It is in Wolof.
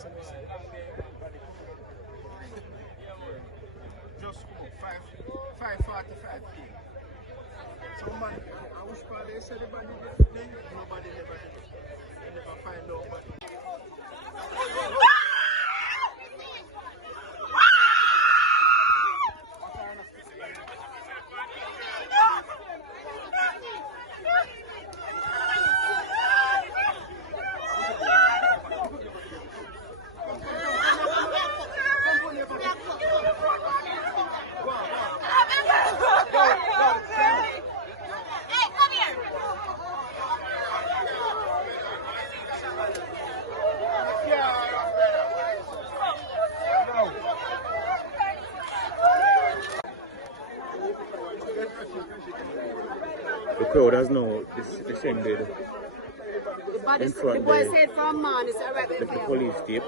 Just 5:45 p.m. Some man, I wish they said nobody never did. They never find nobody. The crowd has now descended in front the boy said from man, it's a rebel. the police tape.